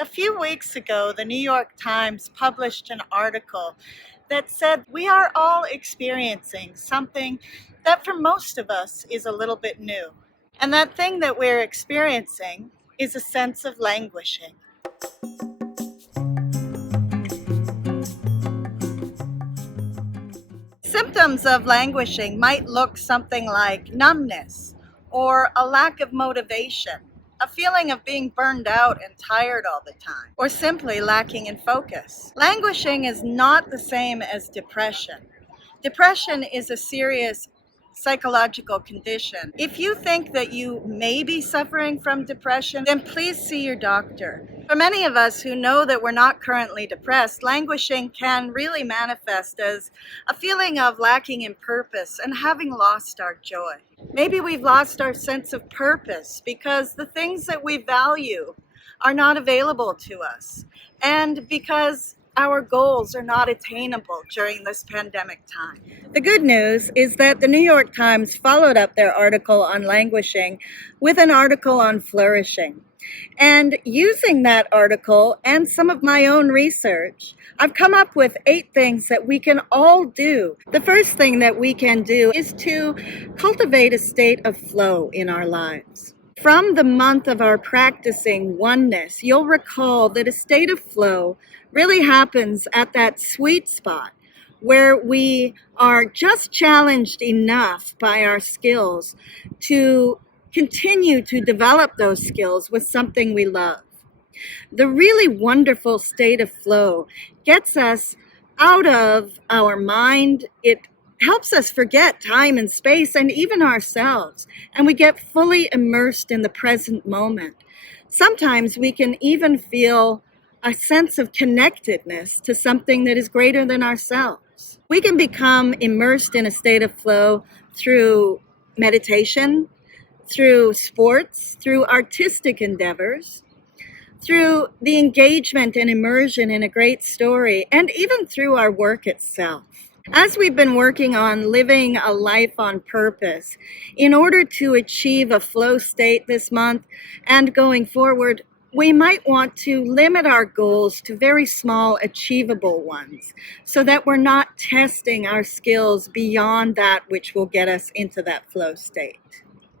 A few weeks ago, the New York Times published an article that said we are all experiencing something that for most of us is a little bit new. And that thing that we're experiencing is a sense of languishing. Symptoms of languishing might look something like numbness or a lack of motivation, a feeling of being burned out and tired all the time, or simply lacking in focus. Languishing is not the same as depression. Depression is a serious psychological condition. If you think that you may be suffering from depression, then please see your doctor. For many of us who know that we're not currently depressed, languishing can really manifest as a feeling of lacking in purpose and having lost our joy. Maybe we've lost our sense of purpose because the things that we value are not available to us, and because our goals are not attainable during this pandemic time. The good news is that the New York Times followed up their article on languishing with an article on flourishing. And using that article and some of my own research, I've come up with 8 things that we can all do. The first thing that we can do is to cultivate a state of flow in our lives. From the month of our practicing oneness, you'll recall that a state of flow really happens at that sweet spot where we are just challenged enough by our skills to continue to develop those skills with something we love. The really wonderful state of flow gets us out of our mind. It helps us forget time and space and even ourselves, and we get fully immersed in the present moment. Sometimes we can even feel a sense of connectedness to something that is greater than ourselves. We can become immersed in a state of flow through meditation, through sports, through artistic endeavors, through the engagement and immersion in a great story, and even through our work itself. As we've been working on living a life on purpose, in order to achieve a flow state this month and going forward, we might want to limit our goals to very small, achievable ones so that we're not testing our skills beyond that which will get us into that flow state.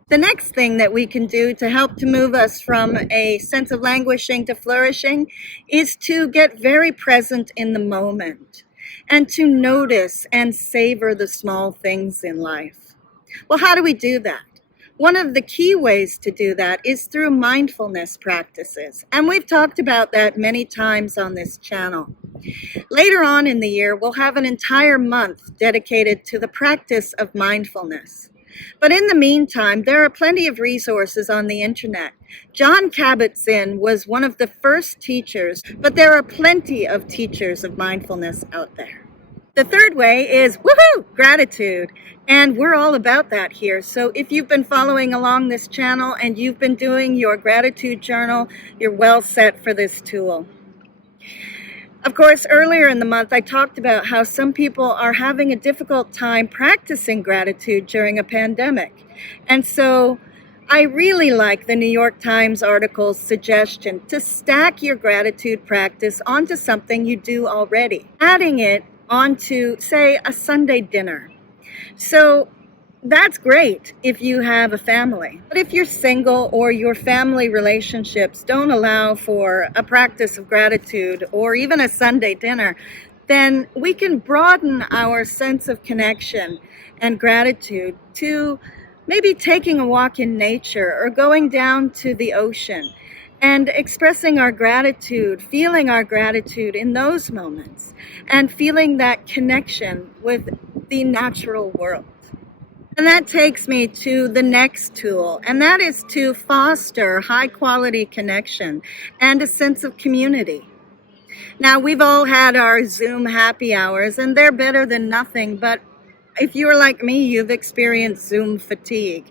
The next thing that we can do to help to move us from a sense of languishing to flourishing is to get very present in the moment and to notice and savor the small things in life. Well, how do we do that? One of the key ways to do that is through mindfulness practices, and we've talked about that many times on this channel. Later on in the year, we'll have an entire month dedicated to the practice of mindfulness. But in the meantime, there are plenty of resources on the internet. Jon Kabat-Zinn was one of the first teachers, but there are plenty of teachers of mindfulness out there. The third way is, woohoo, gratitude. And we're all about that here. So if you've been following along this channel and you've been doing your gratitude journal, you're well set for this tool. Of course, earlier in the month, I talked about how some people are having a difficult time practicing gratitude during a pandemic. And so I really like the New York Times article's suggestion to stack your gratitude practice onto something you do already, adding it onto, say, a Sunday dinner. So that's great if you have a family. But if you're single or your family relationships don't allow for a practice of gratitude or even a Sunday dinner, then we can broaden our sense of connection and gratitude to maybe taking a walk in nature or going down to the ocean and expressing our gratitude, feeling our gratitude in those moments, and feeling that connection with the natural world. And that takes me to the next tool, and that is to foster high-quality connection and a sense of community. Now, we've all had our Zoom happy hours, and they're better than nothing, but if you're like me, you've experienced Zoom fatigue.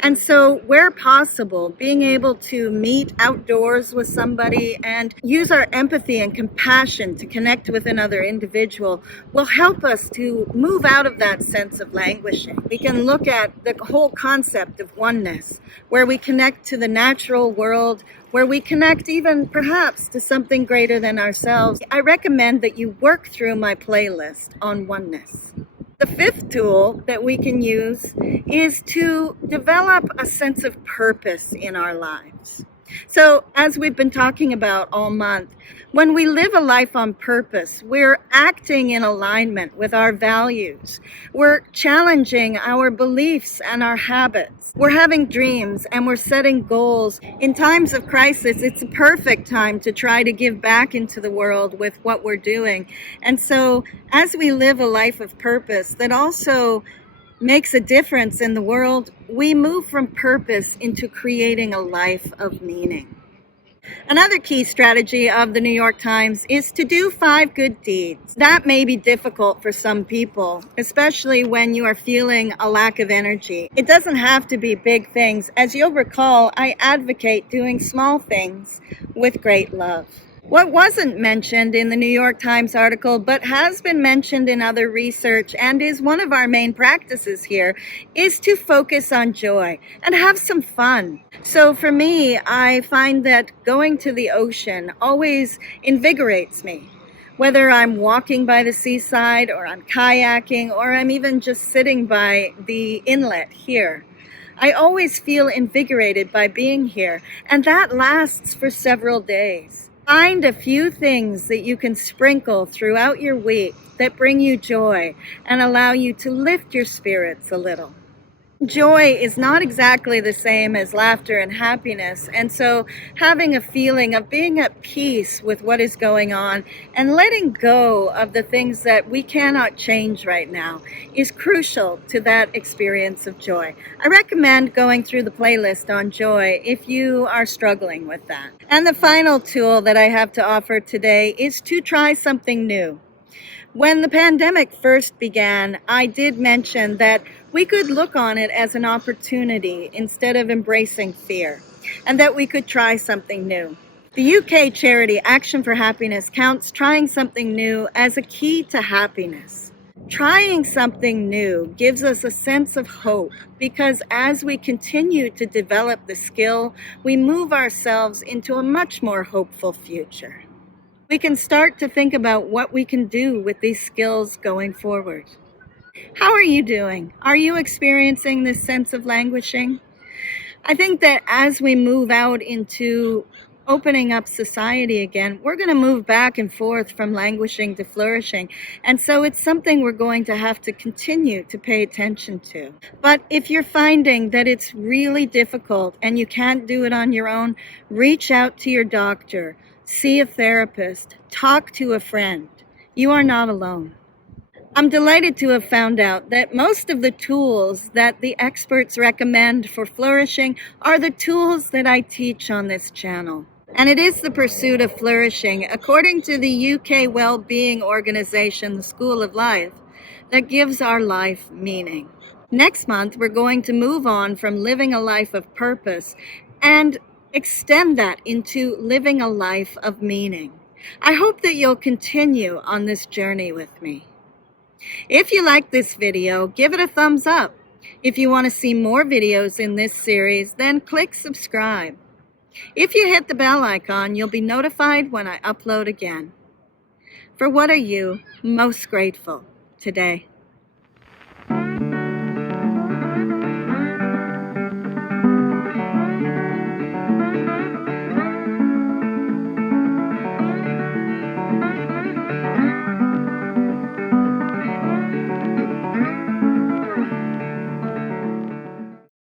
And so where possible, being able to meet outdoors with somebody and use our empathy and compassion to connect with another individual will help us to move out of that sense of languishing. We can look at the whole concept of oneness, where we connect to the natural world, where we connect even perhaps to something greater than ourselves. I recommend that you work through my playlist on oneness. The fifth tool that we can use is to develop a sense of purpose in our lives. So, as we've been talking about all month, when we live a life on purpose, we're acting in alignment with our values. We're challenging our beliefs and our habits. We're having dreams and we're setting goals. In times of crisis, it's a perfect time to try to give back into the world with what we're doing. And so, as we live a life of purpose that also makes a difference in the world, we move from purpose into creating a life of meaning. Another key strategy of the New York Times is to do 5 good deeds. That may be difficult for some people, especially when you are feeling a lack of energy. It doesn't have to be big things. As you'll recall, I advocate doing small things with great love. What wasn't mentioned in the New York Times article, but has been mentioned in other research and is one of our main practices here, is to focus on joy and have some fun. So for me, I find that going to the ocean always invigorates me. Whether I'm walking by the seaside or I'm kayaking or I'm even just sitting by the inlet here, I always feel invigorated by being here, and that lasts for several days. Find a few things that you can sprinkle throughout your week that bring you joy and allow you to lift your spirits a little. Joy is not exactly the same as laughter and happiness, and so having a feeling of being at peace with what is going on and letting go of the things that we cannot change right now is crucial to that experience of joy. I recommend going through the playlist on joy if you are struggling with that. And the final tool that I have to offer today is to try something new. When the pandemic first began, I did mention that we could look on it as an opportunity instead of embracing fear, and that we could try something new. The UK charity Action for Happiness counts trying something new as a key to happiness. Trying something new gives us a sense of hope because as we continue to develop the skill, we move ourselves into a much more hopeful future. We can start to think about what we can do with these skills going forward. How are you doing? Are you experiencing this sense of languishing? I think that as we move out into opening up society again, we're going to move back and forth from languishing to flourishing. And so it's something we're going to have to continue to pay attention to. But if you're finding that it's really difficult and you can't do it on your own, reach out to your doctor. See a therapist, talk to a friend. You are not alone. I'm delighted to have found out that most of the tools that the experts recommend for flourishing are the tools that I teach on this channel. And it is the pursuit of flourishing, according to the UK well-being organization, the School of Life, that gives our life meaning. Next month, we're going to move on from living a life of purpose and extend that into living a life of meaning. I hope that you'll continue on this journey with me. If you like this video, give it a thumbs up. If you want to see more videos in this series, then click subscribe. If you hit the bell icon, you'll be notified when I upload again. For what are you most grateful today?